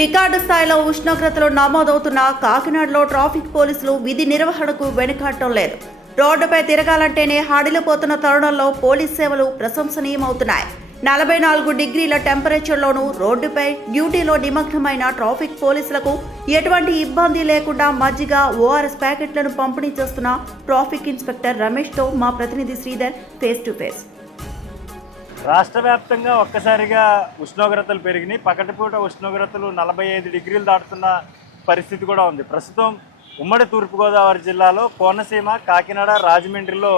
Record స్థాయిలో ఉష్ణోగ్రతలు నమోదవుతున్న కాకినాడలో ట్రాఫిక్ పోలీసులు విధి నిర్వహణకు వెనుకాడటం లేదు. రోడ్డుపై తిరగాలంటేనే హడిలిపోతున్న తరుణంలో పోలీస్ సేవలు ప్రశంసనీయమవుతున్నాయి. 44 డిగ్రీల టెంపరేచర్లోనూ రోడ్డుపై డ్యూటీలో నిమగ్నమైన ట్రాఫిక్ పోలీసులకు ఎటువంటి ఇబ్బంది లేకుండా మజ్జిగ, ఓఆర్ఎస్ ప్యాకెట్లను పంపిణీ చేస్తున్న ట్రాఫిక్ ఇన్స్పెక్టర్ రమేష్తో మా ప్రతినిధి శ్రీధర్ ఫేస్ టు ఫేస్. రాష్ట్ర వ్యాప్తంగా ఒక్కసారిగా ఉష్ణోగ్రతలు పెరిగినాయి. పగటిపూట ఉష్ణోగ్రతలు 45 డిగ్రీలు దాటుతున్న పరిస్థితి కూడా ఉంది. ప్రస్తుతం ఉమ్మడి తూర్పుగోదావరి జిల్లాలో కోనసీమ, కాకినాడ, రాజమండ్రిలో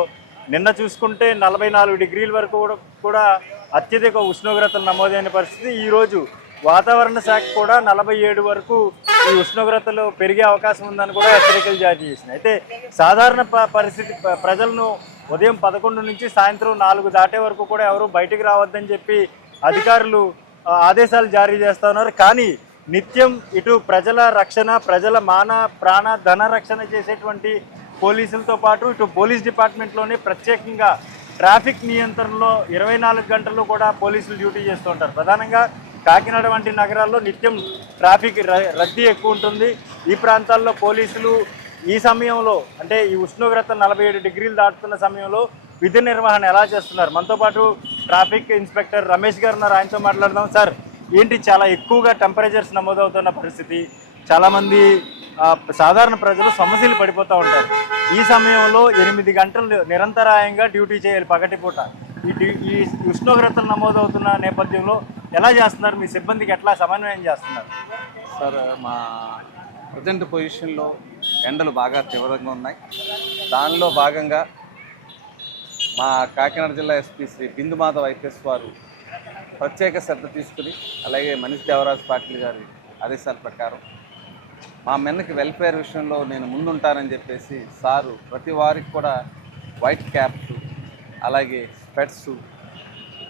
నిన్న చూసుకుంటే 44 డిగ్రీల వరకు కూడా అత్యధిక ఉష్ణోగ్రతలు నమోదైన పరిస్థితి. ఈరోజు వాతావరణ శాఖ కూడా 47 వరకు ఈ ఉష్ణోగ్రతలు పెరిగే అవకాశం ఉందని కూడా హెచ్చరికలు జారీ చేసినాయి. అయితే సాధారణ పరిస్థితి ప్రజలను ఉదయం 11 నుంచి సాయంత్రం 4 దాటే వరకు కూడా ఎవరు బయటికి రావద్దని చెప్పి అధికారులు ఆదేశాలు జారీ చేస్తూ ఉన్నారు. కానీ నిత్యం ఇటు ప్రజల రక్షణ, ప్రజల మాన ప్రాణ ధన రక్షణ చేసేటువంటి పోలీసులతో పాటు ఇటు పోలీస్ డిపార్ట్మెంట్లోనే ప్రత్యేకంగా ట్రాఫిక్ నియంత్రణలో 24 గంటలు కూడా పోలీసులు డ్యూటీ చేస్తూ ఉంటారు. ప్రధానంగా కాకినాడ వంటి నగరాల్లో నిత్యం ట్రాఫిక్ రద్దీ ఎక్కువ ఉంటుంది. ఈ ప్రాంతాల్లో పోలీసులు ఈ సమయంలో అంటే ఈ ఉష్ణోగ్రత 47 డిగ్రీలు దాటుతున్న సమయంలో విధి నిర్వహణ ఎలా చేస్తున్నారు? మనతో పాటు ట్రాఫిక్ ఇన్స్పెక్టర్ రమేష్ గారు ఉన్నారు, ఆయనతో మాట్లాడదాం. సార్, ఏంటి చాలా ఎక్కువగా టెంపరేచర్స్ నమోదవుతున్న పరిస్థితి? చాలామంది సాధారణ ప్రజలు సమస్యలు పడిపోతూ ఉంటారు. ఈ సమయంలో 8 గంటలు నిరంతరాయంగా డ్యూటీ చేయాలి పగటిపూట. ఈ ఉష్ణోగ్రతలు నమోదవుతున్న నేపథ్యంలో ఎలా చేస్తున్నారు? మీ సిబ్బందికి ఎట్లా సమన్వయం చేస్తున్నారు? సార్, మా ప్రజెంట్ పొజిషన్లో ఎండలు బాగా తీవ్రంగా ఉన్నాయి. దానిలో భాగంగా మా కాకినాడ జిల్లా ఎస్పీ శ్రీ బిందుమాధవ్ ఐపీఎస్ వారు ప్రత్యేక శ్రద్ధ తీసుకుని, అలాగే మనీష్ దేవరాజ్ పాటిల్ గారి ఆదేశాల ప్రకారం మా మెన్నకి వెల్ఫేర్ విషయంలో నేను ముందుంటానని చెప్పేసి సారు ప్రతి వారికి కూడా వైట్ క్యాప్స్, అలాగే స్పెట్స్,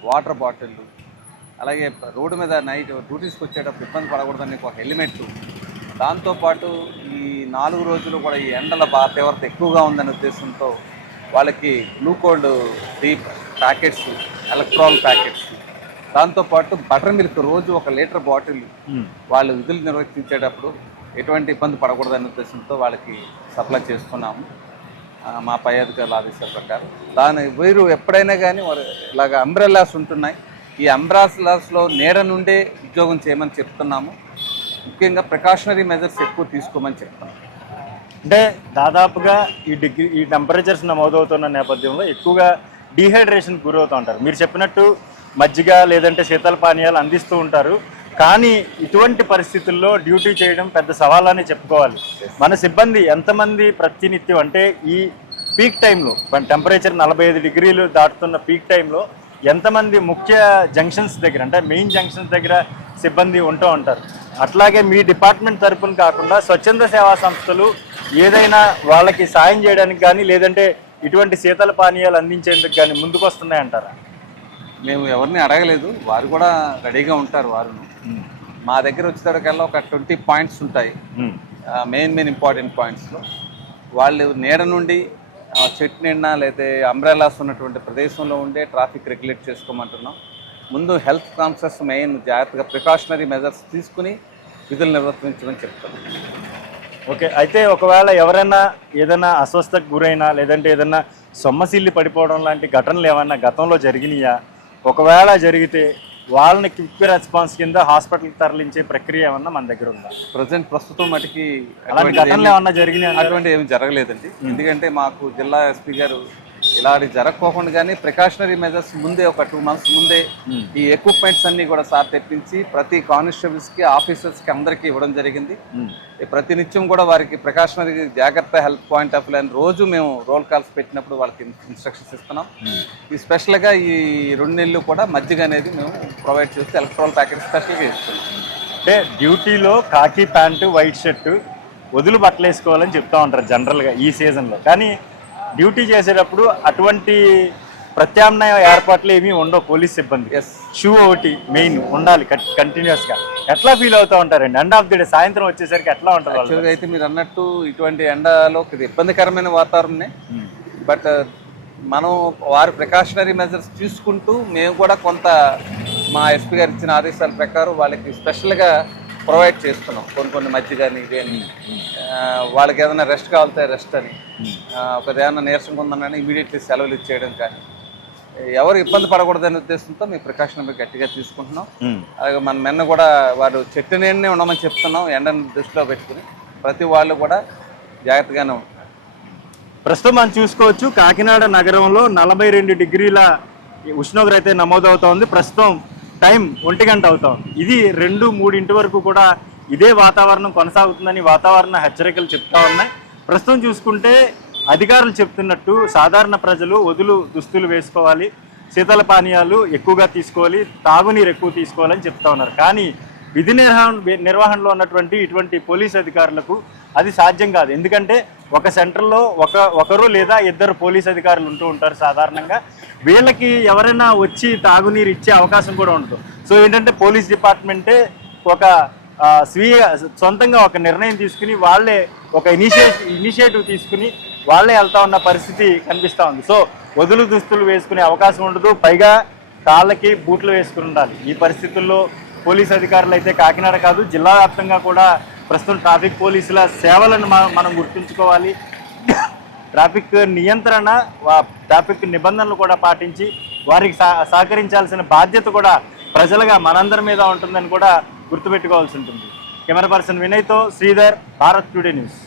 వాటర్ బాటిళ్ళు, అలాగే రోడ్డు మీద నైట్ డ్యూటీస్కి వచ్చేటప్పుడు ఇబ్బంది పడకూడదని ఒక హెల్మెట్, దాంతోపాటు ఈ 4 రోజులు కూడా ఈ ఎండల తీవ్రత ఎక్కువగా ఉందనే ఉద్దేశంతో వాళ్ళకి గ్లూకోల్డ్ టీ ప్యాకెట్స్, ఎలక్ట్రాల్ ప్యాకెట్స్, దాంతోపాటు బటర్ మిల్క్ రోజు 1 లీటర్ బాటిల్ వాళ్ళు విధులు నిర్వర్తించేటప్పుడు ఎటువంటి ఇబ్బంది పడకూడదనే ఉద్దేశంతో వాళ్ళకి సప్లై చేస్తున్నాము మా పై అధికారుల ఆదేశాల ప్రకారం. వీరు ఎప్పుడైనా కానీ వారు ఇలాగ అంబ్రెల్లాస్ ఉంటున్నాయి. ఈ అంబ్రెల్లాస్లో నీడ నుండే ఉద్యోగం చేయమని చెప్తున్నాము. ముఖ్యంగా ప్రికాషనరీ మెజర్స్ ఎక్కువ తీసుకోమని చెప్తాం. అంటే దాదాపుగా ఈ టెంపరేచర్స్ నమోదవుతున్న నేపథ్యంలో ఎక్కువగా డీహైడ్రేషన్ గురవుతూ ఉంటారు. మీరు చెప్పినట్టు మజ్జిగ లేదంటే శీతల పానీయాలు అందిస్తూ ఉంటారు. కానీ ఇటువంటి పరిస్థితుల్లో డ్యూటీ చేయడం పెద్ద సవాలని చెప్పుకోవాలి. మన సిబ్బంది ఎంతమంది ప్రతినిత్యం అంటే ఈ పీక్ టైంలో టెంపరేచర్ 45 డిగ్రీలు దాటుతున్న పీక్ టైంలో ఎంతమంది ముఖ్య జంక్షన్స్ దగ్గర అంటే మెయిన్ జంక్షన్స్ దగ్గర సిబ్బంది ఉంటూ ఉంటారు? అట్లాగే మీ డిపార్ట్మెంట్ తరపున కాకుండా స్వచ్ఛంద సేవా సంస్థలు ఏదైనా వాళ్ళకి సాయం చేయడానికి కానీ లేదంటే ఇటువంటి శీతల పానీయాలు అందించేందుకు కానీ ముందుకు వస్తున్నాయంటారా? మేము ఎవరిని అడగలేదు, వారు కూడా రెడీగా ఉంటారు. వారును మా దగ్గర వచ్చేటప్పటికల్లా ఒక 20 పాయింట్స్ ఉంటాయి, మెయిన్ ఇంపార్టెంట్ పాయింట్స్లో. వాళ్ళు నీడ నుండి చెట్టు నిండా లేదా అంబ్రెలాస్ ఉన్నటువంటి ప్రదేశంలో ఉండే ట్రాఫిక్ రెగ్యులేట్ చేసుకోమంటున్నాం. ముందు హెల్త్ కాన్షియస్ మెయిన్ జాగ్రత్తగా ప్రికాషనరీ మెజర్స్ తీసుకుని విధులు నిర్వర్తించమని చెప్తున్నాం. ఓకే, అయితే ఒకవేళ ఎవరైనా ఏదైనా అస్వస్థకు గురైనా లేదంటే ఏదైనా సొమ్మసిల్లి పడిపోవడం లాంటి ఘటనలు ఏమన్నా గతంలో జరిగినాయా? ఒకవేళ జరిగితే వాళ్ళని క్విక్ రెస్పాన్స్ కింద హాస్పిటల్కి తరలించే ప్రక్రియ ఏమన్నా మన దగ్గర ఉందా? ప్రస్తుతం మటుకి ఘటనలు ఏమన్నా జరిగినాయి? అటువంటి ఏమి జరగలేదండి. ఎందుకంటే మాకు జిల్లా ఎస్పీ గారు ఇలాంటి జరగకోకుండా కానీ ప్రికాషనరీ మెజర్స్ ముందే ఒక 2 months ముందే ఈ ఎక్విప్మెంట్స్ అన్ని కూడా సార్ తెప్పించి ప్రతి కానిస్టేబుల్స్కి, ఆఫీసర్స్కి అందరికీ ఇవ్వడం జరిగింది. ప్రతినిత్యం కూడా వారికి ప్రికాషనరీ జాగ్రత్త హెల్త్ పాయింట్ ఆఫ్ వ్యూ అని రోజు మేము రోల్ కాల్స్ పెట్టినప్పుడు వాళ్ళకి ఇన్స్ట్రక్షన్స్ ఇస్తున్నాం. ఈ స్పెషల్గా ఈ 2 నెలలు కూడా మజ్జిగ అనేది మేము ప్రొవైడ్ చేస్తూ ఎలక్ట్రాల్ ప్యాకెట్ స్పెషల్గా ఇస్తున్నాం. అంటే డ్యూటీలో కాకి ప్యాంటు, వైట్ షర్టు, వదులు బట్టలు వేసుకోవాలని చెప్తా ఉంటారు జనరల్గా ఈ సీజన్లో. కానీ డ్యూటీ చేసేటప్పుడు అటువంటి ప్రత్యామ్నాయ ఏర్పాట్లు ఏమీ ఉండవు పోలీస్ సిబ్బంది. షూ ఒకటి మెయిన్ ఉండాలి కంటిన్యూస్గా. ఎట్లా ఫీల్ అవుతూ ఉంటారండి ఎండ్ ఆఫ్ ది డే సాయంత్రం వచ్చేసరికి? ఎట్లా ఉంటుంది? యాక్చువల్గా అయితే మీరు అన్నట్టు ఇటువంటి ఎండలో ఇబ్బందికరమైన వాతావరణమే. బట్ మనం వారి ప్రికాషనరీ మెజర్స్ తీసుకుంటూ మేము కూడా కొంత మా ఎస్పీ గారు ఇచ్చిన ఆదేశాల ప్రకారం వాళ్ళకి స్పెషల్గా ప్రొవైడ్ చేస్తున్నాం. కొన్ని మధ్య కానీ ఇదేని వాళ్ళకి ఏదైనా రెస్ట్ కావాలితే రెస్ట్ అని, ఒకది ఏదైనా నీరసంగా ఉందని ఇమీడియట్లీ సెలవులు ఇచ్చేయడం కానీ, ఎవరు ఇబ్బంది పడకూడదనే ఉద్దేశంతో మీ ప్రికాషన్ గట్టిగా తీసుకుంటున్నాం. అలాగే మన మెన్న కూడా వాడు చెట్టు నీడనే ఉండమని చెప్తున్నాం. ఎండను దృష్టిలో పెట్టుకుని ప్రతి వాళ్ళు కూడా జాగ్రత్తగానే ఉంటారు. ప్రస్తుతం మనం చూసుకోవచ్చు కాకినాడ నగరంలో 42 డిగ్రీల ఉష్ణోగ్రత అయితే నమోదవుతోంది. ప్రస్తుతం టైం 1 గంట అవుతోంది. ఇది 2-3 వరకు కూడా ఇదే వాతావరణం కొనసాగుతుందని వాతావరణ హెచ్చరికలు చెప్తా ఉన్నాయి. ప్రస్తుతం చూసుకుంటే అధికారులు చెప్తున్నట్టు సాధారణ ప్రజలు వదులు దుస్తులు వేసుకోవాలి, శీతల పానీయాలు ఎక్కువగా తీసుకోవాలి, తాగునీరు ఎక్కువ తీసుకోవాలని చెప్తా ఉన్నారు. కానీ విధి నిర్వహణలో ఉన్నటువంటి ఇటువంటి పోలీస్ అధికారులకు అది సాధ్యం కాదు. ఎందుకంటే ఒక సెంటర్లో ఒకరు లేదా 2 పోలీస్ అధికారులు ఉంటూ ఉంటారు సాధారణంగా. వీళ్ళకి ఎవరైనా వచ్చి తాగునీరు ఇచ్చే అవకాశం కూడా ఉండదు. సో ఏంటంటే పోలీస్ డిపార్ట్మెంటే ఒక సొంతంగా ఒక నిర్ణయం తీసుకుని వాళ్ళే ఒక ఇనిషియేటివ్ తీసుకుని వాళ్ళే వెళ్తా ఉన్న పరిస్థితి కనిపిస్తూ ఉంది. సో వదులు దుస్తులు వేసుకునే అవకాశం ఉండదు, పైగా కాళ్ళకి బూట్లు వేసుకుని ఉండాలి. ఈ పరిస్థితుల్లో పోలీస్ అధికారులు అయితే కాకినాడ కాదు జిల్లా వ్యాప్తంగా కూడా ప్రస్తుతం ట్రాఫిక్ పోలీసుల సేవలను మనం గుర్తుంచుకోవాలి. ట్రాఫిక్ నియంత్రణ, ట్రాఫిక్ నిబంధనలు కూడా పాటించి వారికి సహకరించాల్సిన బాధ్యత కూడా ప్రజలుగా మనందరి మీద ఉంటుందని కూడా గుర్తుపెట్టుకోవాల్సి ఉంటుంది. కెమెరా పర్సన్ వినయ్తో శ్రీధర్, భారత్ టుడే న్యూస్.